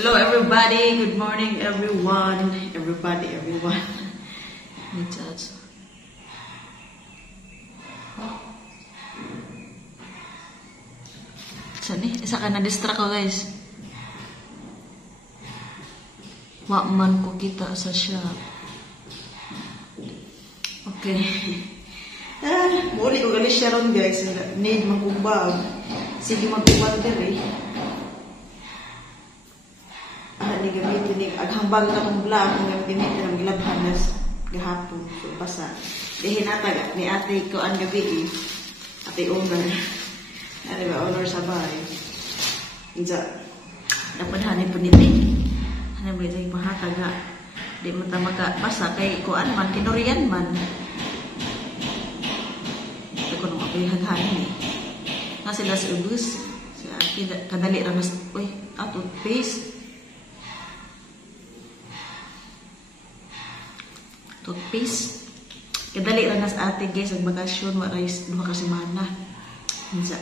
Hello everybody, good morning everyone. Everybody, everyone. Sani, isa ka na-distract ko guys. Wakman ko kita sa shop. Okay. Muli ko gali siya ron guys. Need magkubag. Sige magkubag din eh. Ni gamitin ni aghambag na kong vlog ng gamitin ng gilabhanas gahapon so basa dihin nataga ni ate ko ang gabi ate owner ano ba owner sa bahay inja dapat hanin po niti hanin mo yung mahataga di mo tamaga basa kay kuan man kinurian man ito ko nung ako'y haghanin nga sila sa ubus si ate kadali ramas uy toothpaste kadali lang nas ate guys ang bakasyon warais 2 ka semana minsa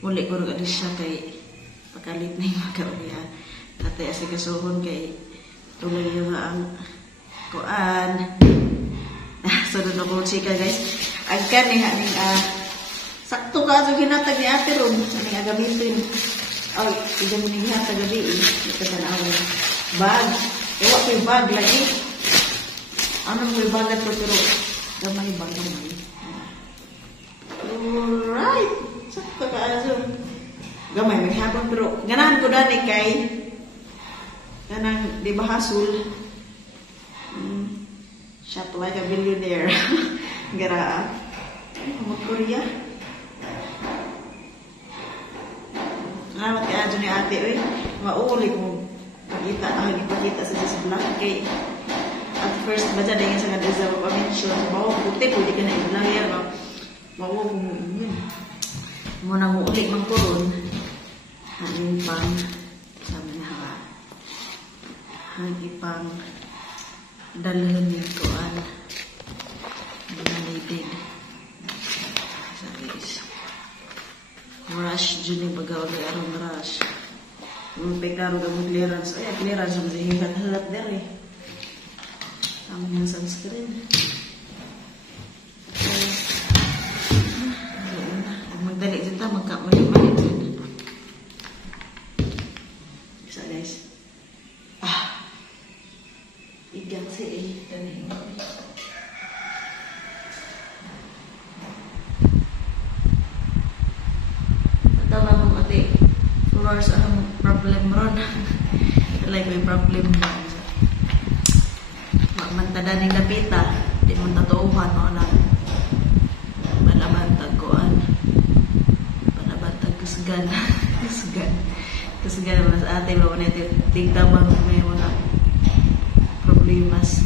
muli ko rin siya kay pakalit na yung mga kaulian ate asikasuhon kay tuloy yung ang kuan sunod na kong chika guys ang kaning sakto ka so ginatag ni ate ron aning agamitin ay igamin ni ginatag gabi ito sa naawin bag ewa ko yung bag lagi ano mo yung bagat ko pero gamay bag naman. Alright. Sakto ka aso. Gamay may hapon pero ganahan ko dani kay ganang di ba hasul shop like a billionaire. Gara. Ano Korea? Salamat kay aso ni ate oy. Mauli ko ipakita sa vlog kay at first, baca dengan sangat deserve mention. Bawa putih putih kena ilang ya, bawa bumbu. Mau nang ulik mangkurun, hangin pang sama hawa, hangin pang dalhan tuan dengan libid. Sabis, rush juni bagaw di arong rush. Pekaro gamot clearance, ay clearance ang zihingan halat dari. Ang yung sunscreen. Magdali dyan ta, magkamali-mali dyan. Isa guys. Igang si eh. Dali mo. Patawa mong ate. Flowers ang problem ron. Like may problem ron. Mantada ni lapita, di mo tatuuhan mo na panabantag koan, panabantag kusgan, kusgan mas ate mo na tigdamang may mga problemas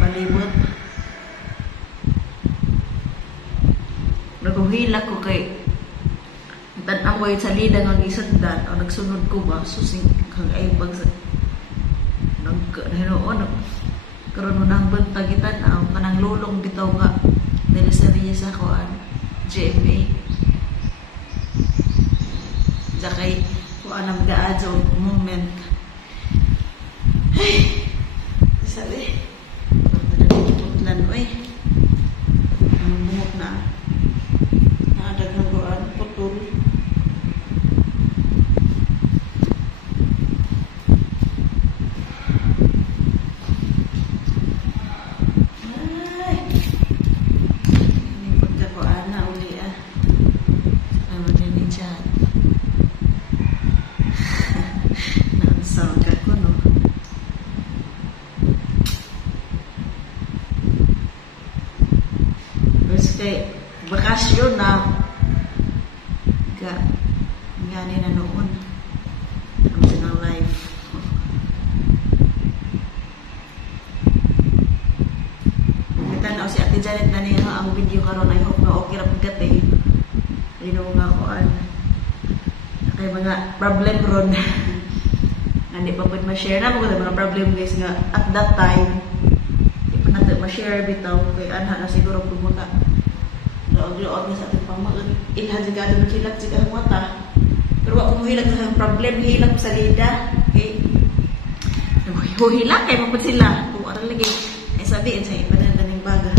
palibot. Naguhila ko kay tan amoy sa lida ng isandan o nagsunod ko ba susing kang ay pag nagkanoon karon nang bantagitan ang kanang lulong bitaw nga dili sa riya sa kuan GMA jakay kuan ang gaadyo moment ay sabi putlan oy ang buhok na nadaghang kuan putol. Kay bakasyon na ngani na noon ang sinang life kitanaw si Ate Janet na niya ang video karon I hope na okay ra pagkat eh lino nga ko kay mga problem ron hindi pa pwede ma-share na mga mga problem guys nga at that time di pa natin ma-share bitaw kay anha na siguro pumunta Laog-laog na sa ating pamaon. Ilhan sa gado ng hilak sa mata. Pero ako mo hilag sa problem, hilag sa lida. Okay? Buhila kay mapod sila. Kung ano lagi. Ay sabihin sa iba na daning baga.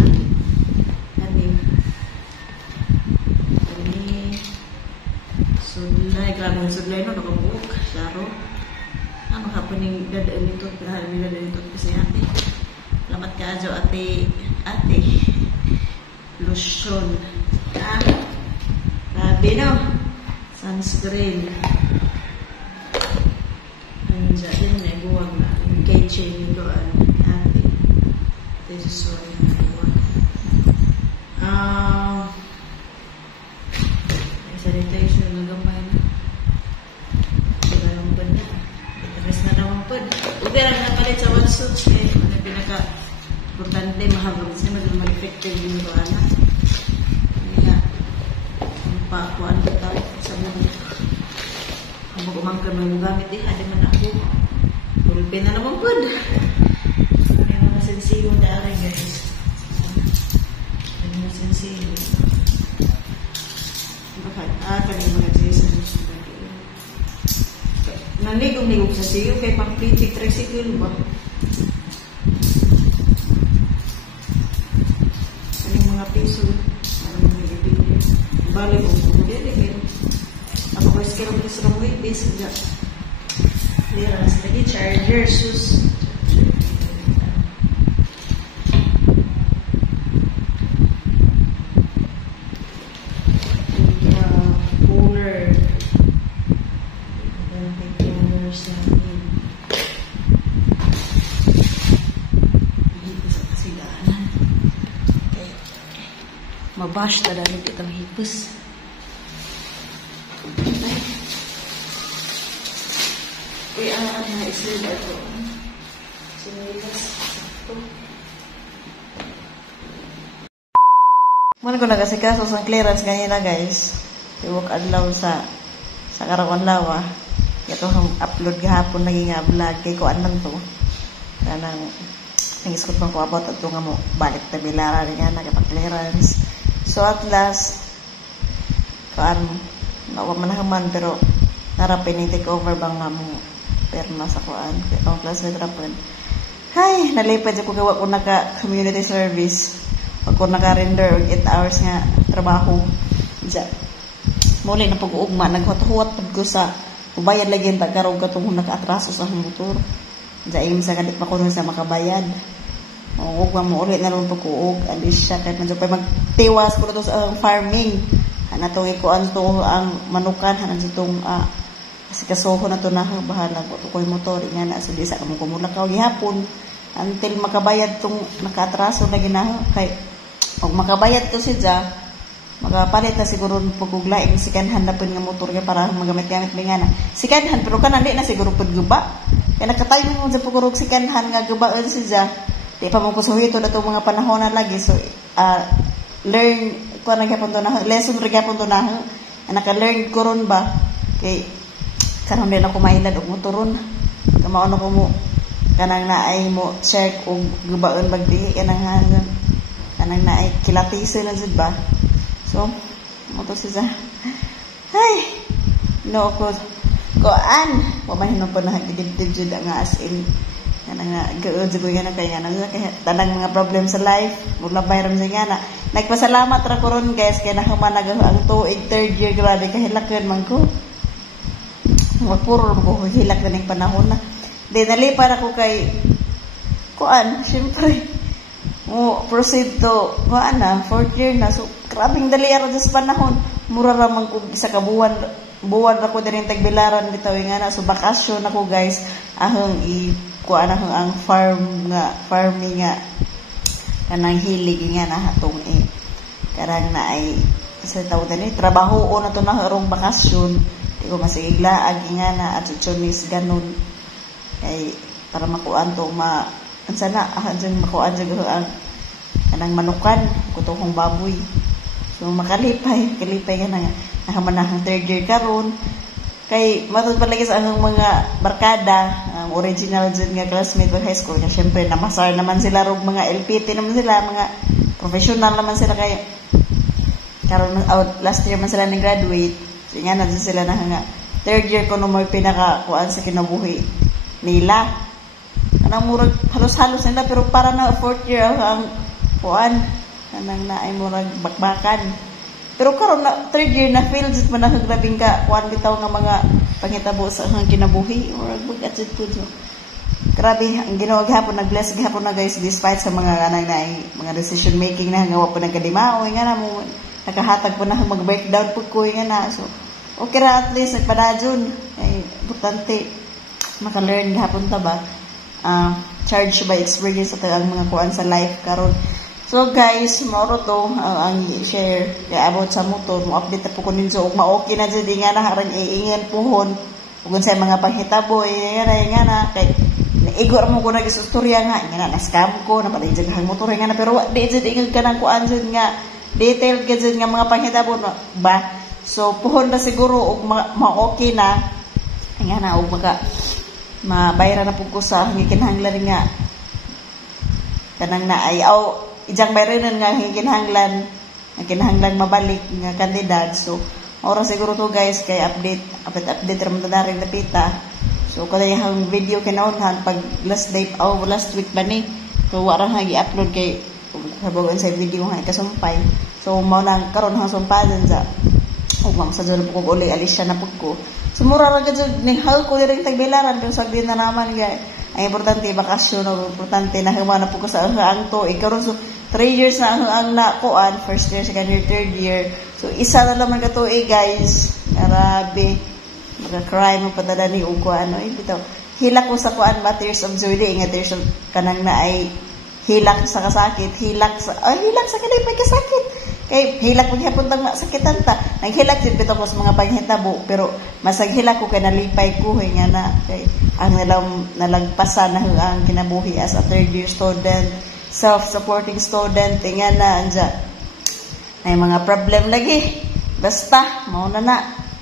Ani sudlay. Grabe ng sudlay no. Nakabuok. Saro. Ano hapon yung dadaan nito. Pinahalan yung dadaan nito. Kasi ate. Salamat ka adyo ate. Ate. Lotion. Grabe no. Sunscreen. Andiyan din na buwag na. Yung keychain yung doon. Ate. This is why buwag. Sanitation na gamay na. Diba lang po na. Itakas na naman po. Huwag lang napalit sa one suits eh. Ano pinaka-importante mahabang. Kasi maging effective yung doon na. Kaya pakuan ko tayo sa mga kung mag-umangkan mo yung gamit hadi man ako pulpin na naman po may mga sensiyo na rin guys may mga sensiyo bakit kanina mga Jason naligong-ligong sa siyo kay pang pitik tricycle ba anong mga piso anong mga ibigay balik ko dili ako ba sekarang bisa ng wipis enggak liras lagi charger sus cooler cooler sa amin hipis sa kasigaan mabash na dahil itang hipis isla ito. Sinilas. Ito. Muna ko nagasikaso sa clearance ganyan na guys. Iwak adlaw sa karakon lawa. Ito ang upload gahapon naging vlog. Kaya ko anong to. Kanang nangiskot man ko about at nga mo balik na bilara rin nga nagapag-clearance. So at last kaan nawa manahaman pero narapin ni take over bang nga mo perma sa kuan ang classmate rapon hay nalipad ko gawa ko naka community service pag ko naka-render og 8 hours nga trabaho ja muli na pag-uugma naghuwat-huwat pud ko sa ubayad lagi ang tagarog katong naka-atraso sa motor ja ing sa kadit makuno sa makabayad ugma mo ulit na ron pag-uog Alicia kahit man pa magtiwas ko to sa farming ana tong ikuan to ang manukan hanan itong kasi kasuho na to na bahala ko yung motor nga na so di sa kamo kumulakaw gihapon until makabayad tong naka-atraso na ginaho kay og makabayad to siya makapalit na siguro paguglaing sikanhan na pud nga motor kay para magamit-gamit mi nga na sikanhan pero kana di na siguro pud guba kay nakatayo mo sa pagurog sikanhan nga guba siya di pa mo kusuhito na tong mga panahon na lagi so learn ko na gyapon to na lesson ra gyapon to na naka-learn ko ron ba kay karon din ako mailad og motoron kamao na ko mo kanang naay mo check og gubaon bagdi kanang naay kilatise lang jud ba so mo to siya ay no ko wa man hinon pa na gidibdib jud nga as in kanang gaud jud nga na kaya nang tanang mga problem sa life muglabay ram sa nga na nagpasalamat ra ko ron guys kay nakamanag ang tuig third year grabe kahilakon man ko magpuro ko hilak na ng panahon na di nalipad ako kay kuan syempre mo proceed to kuan na 4th year na so grabing dali ara sa panahon mura ra man ko isa ka buwan ako din tagbilaran bitaw nga na so bakasyon ako guys ahong kuan ang farming nga kanang hilig nga na hatong karang na ay sa tawo dali trabaho na to na harong bakasyon ko masigla agi nga na at chomis ganun kay para makuan to ansa na dyan makuan jud ang kanang manukan kutohong baboy so kalipay ka na nakamanahang 3rd year karon kay matud palagi sa ang mga barkada ang original jud nga classmate sa high school na syempre namasar naman sila rog mga LPT naman sila mga professional naman sila kay karon last year man sila ning graduate so nga na sila na nga 3rd year ko no mo pinaka kuan sa kinabuhi nila kanang murag halos-halos nila pero para na fourth year ang kuan kanang na ay murag bakbakan. Pero karon na third year na feel jud man ang grabing ka kuan bitaw nga mga pangitabo sa ang kinabuhi murag bugat jud pud. So, grabe ang Ginoo gihapon nag-bless gihapon na guys despite sa mga kanang na mga decision making na nga wa pa nagkadimao nga na mo nakahatag po na mag-breakdown po ko nga na. So, okay ra at least nagpadadyon. Ay, importante maka-learn gihapon ta ba. Charge by experience at ang mga kuan sa life karon. So guys, moro to ang share about sa motor mo update po ko ninyo ug ma-okay na jud nga na harang iingan puhon ug unsay mga panghitabo nga na kay igor mo ko nagistorya nga na scam ko na pala jagahang motor nga na pero di jud ingag kanang kuan jud nga detailed ka jud nga mga panghitabo ba. So puhon na siguro ug ma-okay na nga na ug maka mabayra na po ko sa kinahanglan nga kanang na ay ijang bayranan nga kinahanglan mabalik nga kandidat. So ora siguro to guys kay update ramon na rin napita. So kada yung video kinahanglan pag last week ba ni so wala nga i-upload kay sabagon sa video nga ikasumpay. So mao nang karon hang sumpadan sa ug mamsadol ko uli alis siya na pud ko. Sumura ra gud ni hal ko rin tagbilaran pero sagdi na naman gay. Ang importante bakasyon o importante na humana po ko sa ang to ikaw so 3 years na ang nakuan first year, second year, third year. So isa na naman ka to guys. Grabe. Mag-cry mo patada ni ugo ano bitaw. Hilak ko sa kuan ba tears of joy nga tears of kanang na ay hilak sa kasakit, hilak sa kanay pagkasakit. Kay hilak mo gihapon tang sakitan ta. Naghilak jud bitaw ko sa mga panghitabo pero masaghilak ko kay nalipay ko nga na kay ang nalagpasan na ang kinabuhi as a third year student, self-supporting student nga na anja. Ay mga problem lagi. Basta mao na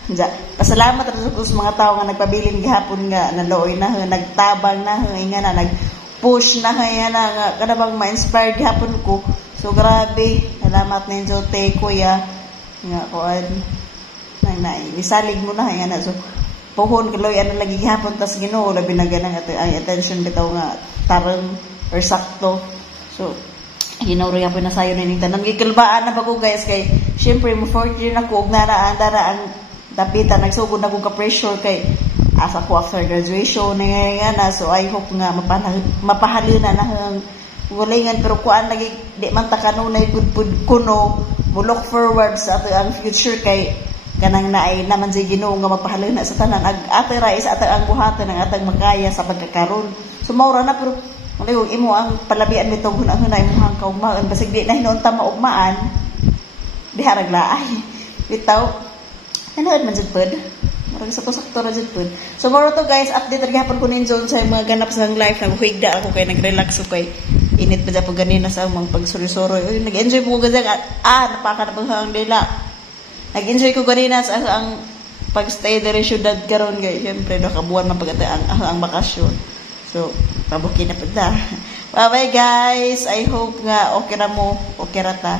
anja. Pasalamat ra ko sa mga tawo nga nagpabilin gihapon nga nalooy na nagtabang na nga na nag-push na nga kada bang ma-inspire gihapon ko. So grabe, salamat ninyo te kuya nga kuan nang misalig mo na nga na so pohon kaloy ano lagi gihapon tas Ginoo labi na ganang ay attention bitaw nga tarong or sakto. So Ginoo ra gyapon na sayo ning tanan gikilbaan na ba ko guys kay syempre mo fourth year na ko ug nara ang dapitan nagsugod na ko ka pressure kay asa ko after graduation nga na so I hope nga mapahalina na hang gulingan pero kuan lagi di man ta kanunay pud kuno mo look forward sa ato ang future kay kanang naay naman si Ginoo nga mapahalina sa tanan ate ra is ata ang buhaton ng atang makaya sa pagkakaron. So maura na pero wala imo ang palabian nitong hunahunay mo hang kaugmaan basig di na hinuon ta maugmaan diharag laay bitaw anood man jud pud marag sa sakto ra jud pud. So moro to guys update ra gyapon ko ninyo sa mga ganap sa life naghuigda ako kay nagrelax ko kay init pa po ganina sa mga pagsuri-suri. Nag-enjoy po ko ganyan. Napaka na pang dila. Nag-enjoy ko ganina sa ang pag-stay dari syudad karon guys. Siyempre, nakabuhan man pagkata ang bakasyon. So, pabukin na po da. Bye-bye guys. I hope nga okay na mo. Okay ra ta.